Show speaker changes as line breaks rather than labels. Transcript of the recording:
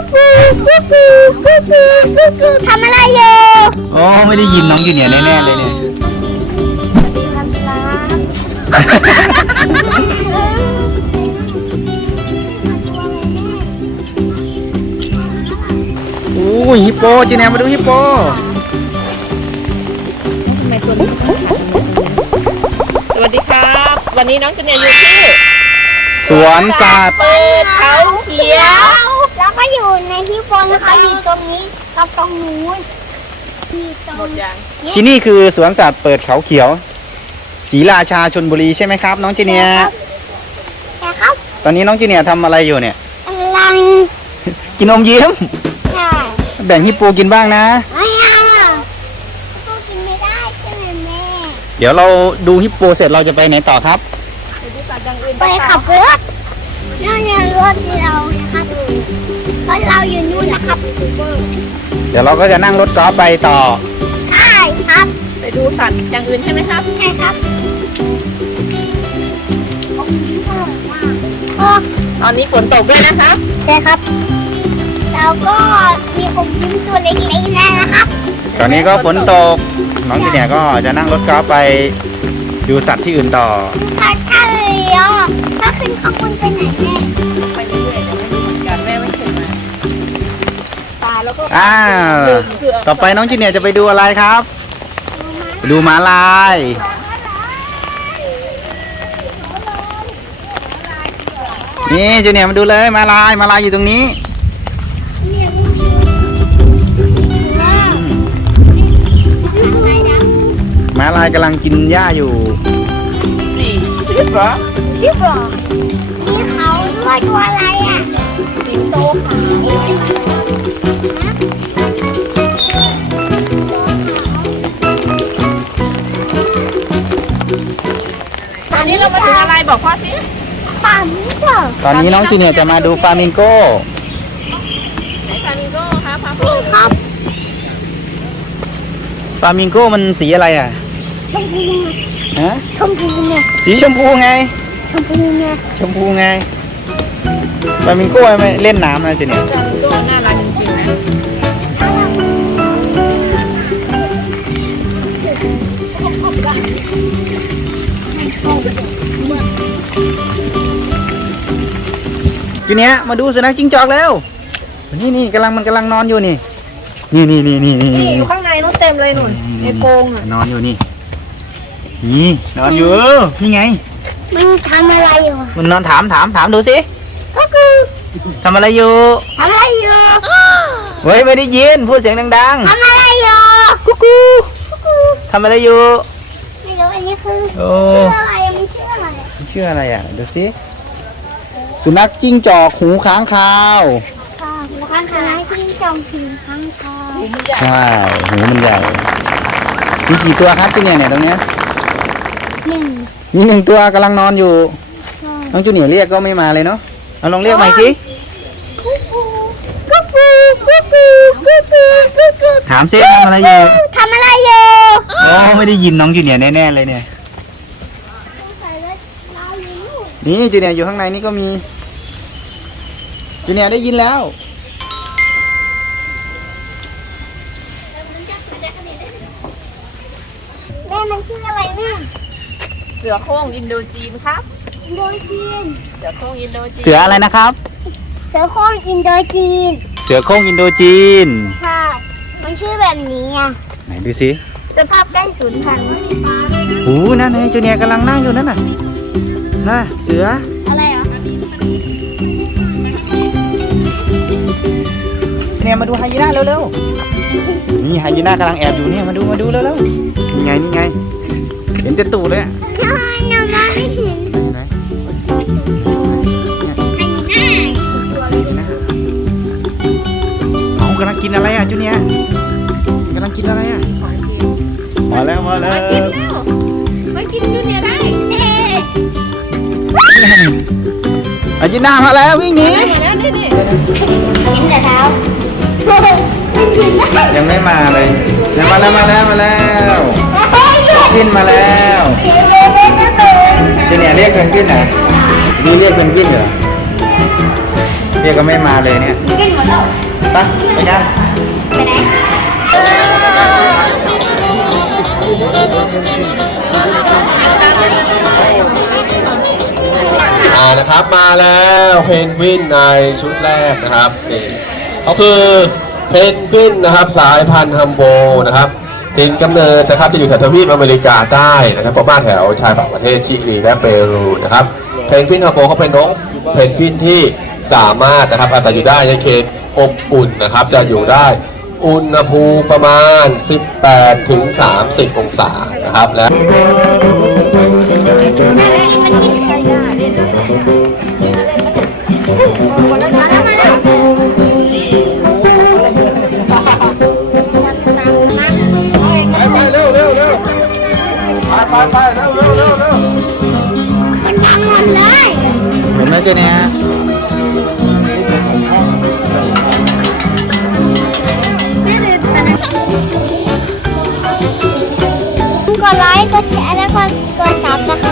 ทำอะไรอยู่
โอ้ไม่ได้ยินน้องจูเนียร์แน่ๆเลยเนี่ยโอ้ยฮิปโปจูเนียร์มาดูฮิปโป
สวัสดีครับ วันนี้น้องจูเนียร์อยู่ที่
สวนสัตว์
เปิดเขาเขียว
แล้วก็อยู่ในที่โฟนนะคะอยู่ตรงนี้กับตรงนู้นมีตรง
หมดยัง
ที่นี่คือสวนสัตว์เปิดเขาเขียวศรีราชาชลบุรีใช่ไหมครับน้องจูเนียร์
แต่ครับ
ตอนนี้น้องจูเนียร์ทำอะไรอยู่เนี่ย
กำลัง
กินนมยิ้ม
ใช่
แบ่งฮิปโปกินบ้างนะ
ไม่เอาพวกกินไม่ได้ใช่ไหมแม่
เดี๋ยวเราดูฮิปโปเสร็จเราจะไปไหนต่อครับ
ไปดูสัตว์อย่างอื่น
ไปขับรถนั่นเนี่ยรถเรานะครับรถเราอยู่นู่นนะครับ
เดี๋ยวเราก็จะนั่งรถกอล์ฟไปต่อ
ใช่ครับ
ไปดูสัตว์อย่างอื่นใช่ไหมครับ
ใช่ครับโอ้
ตอนนี้ฝนตกด้วยนะครับ
ใช่ครับแล้วก็มีอมยิ้มตัวเล็กๆแล้วนะครับ
ตอนนี้ก็ฝนตก น้องจูเนียร์ก็จะนั่งรถกอล์ฟไปดูสัตว์ที่อื่นต่อ
ถ้าเลยอ่ะถ้าขึ้นข้างบนไปไหนแม่
ไปเรื่อยๆแต่ไม่รู้เหมือนกันแม่ไม่เคยมาตายแล้วก็
อ้าวต่อไปน้องจูเนียร์จะไปดูอะไรครับ ไปดูม้าลาย นี่จูเนียร์มาดูเลยม้าลายอยู่ตรงนี้
เนี่ยว้าวอะไรนะ
ม้าลายกำลังกินหญ้าอยู่
นี่สิบเหรอ
ที่บอกมีเขาด้วยตัวอะไรอ่ะ
สิงโตขาวตอนนี้เรามาถึงอะไรบอกพ่อสิ
ปั๊มเถอะ
ตอนนี้น้องจูเนียร์จะมาดูฟลามิงโก
ไหนฟลามิงโก้ครับพา
นี่ครับ
ฟลามิงโกมันสีอะไรอ่ะ
ชมพูไง
ฮะ
ชมพูไง
สีชมพูไง
ชมพูไง
ชมพูไงฟลามิงโกไม่เล่นน้ำนะจูเนียร์
ฟลามิงโก้น่ารักจริงๆนะ
จูเนียร์มาดูสุนัขจิ้งจอกแล้วนี่มันกำลังนอนอยู่นี่นี่
นี่อยู่ข้างในนู้นเต็มเลยหนุนในกรงอ่ะ
นอนอยู่นี่นอนอยู่นี่ไง
มันทำอะไรอยู่
มันนอนถามดูสิ
ก็คือ
ทำอะไรอยู่
ทำอะไรอยู่
เฮ้ยไม่ได้ยินพูดเสียงดัง
ทำอะไรอยู่
ๆกุ๊กกูทำอะไรอยู่
ไม่รู้อันนี้คือ
โอ้
ชื่ออะไรมันชื่ออะไร
ชื่ออะไรอ่ะดูสิสุนัขจิ้งจอกหูค้างคาว
ค่ะแล้วข้างคณะที่จองทีมข้างคอ
ใช่หูมันใหญ่มีกี่ตัวครับจูเนียร์เนี่ยตรงเนี้ย
หนึ่ง
มีหนึ่งตัวกำลังนอนอยู่
สอง
น้องจูเนียร์เรียกก็ไม่มาเลยเนาะเอาลองเรียกใหม่สิ
กุ๊กกูกุ๊กกูกุ๊กกูกุ๊กกูกุ๊กกู
ถามสิทำอะไรอยู่
ทำอะไรอยู่
โอ้ไม่ได้ยินน้องจูเนียร์แน่ๆเลยเนี่ย
ใส่เลยเราอยู่นู่น
นี่จูเนียร์อยู่ข้างในนี่ก็มีจูเนียร์ได้ยินแล้ว
แม่มันชื่ออะไรแม่
เสือโคร่งอินโดจีนครับ
อินโดจีน
เสือโคร่งอินโดจีน
เสืออะไรนะครับ
เสือโคร่งอินโดจีน
เสือโคร่งอินโดจีน
ค่ะมันชื่อแบบนี้อ่ะ
ไหนดูสิ
สภาพใกล้สูญพันธุ์
โอ้นั่นไงจูเนียร์กำลังนั่งอยู่นั่นน่ะน่ะเสือ
อะไรเหรอ
เนี่ยมาดูไฮยีน่าเร็วๆนี่ไฮยีน่ากำลังแอบอยู่เนี่ยมาดูเร็วๆนี่ไงเห็นแต่ตูดเลยอะ
น้องน้องไม่เห็น
ไหน
ไอ้หน้า
เอากำลังกินอะไรอ่ะจูเนียร์กำลังกินอะไรอ่ะมาแล้ว
มากินแล้วมากินจูเนียร์ได้
เอ๊ะ
ไฮยีน่ามาแล้ววิ่งหนี
มาแล้วนี่
กินแต่เท้ามันกินได้
ยังไม่มาเลยยังมาแล้วกินมาแล้ว
เดี๋ยวเล่นนะตัว
จูเนียร์เรียกเพนกวินเหรอนี่เรียกเพนกวินเหรอเรียกก็ไม่มาเลยเนี่ย
กินหมดแล้ว
ไปไปกัน
ไปไหน
นะครับมาแล้วเพนกวินในชุดแรกนะครับนี่เขาคือเพนกวินนะครับสายพันธุ์ฮัมโบนะครับถิ่นกำเนิดนะครับจะอยู่แถวทวีปอเมริกาใต้นะครับเพราะบ้านแถวชายฝั่งประเทศชิลีและเปรูนะครับเพนกวินฮัมโบเขาเป็นนกเพนกวินที่สามารถนะครับอาศัยอยู่ได้ในเขตอบอุ่นนะครับจะอยู่ได้อุณหภูมิประมาณ 18 ถึง 30 องศานะครับและ
ไปเร็วเร็วเร็วไปเร็วเร็วเร็วเร็ว
มันดังหมดเลย
เห็นไหมเจ๊เนี่ย
กดไลค์กดแชร์และกดซับนะคะ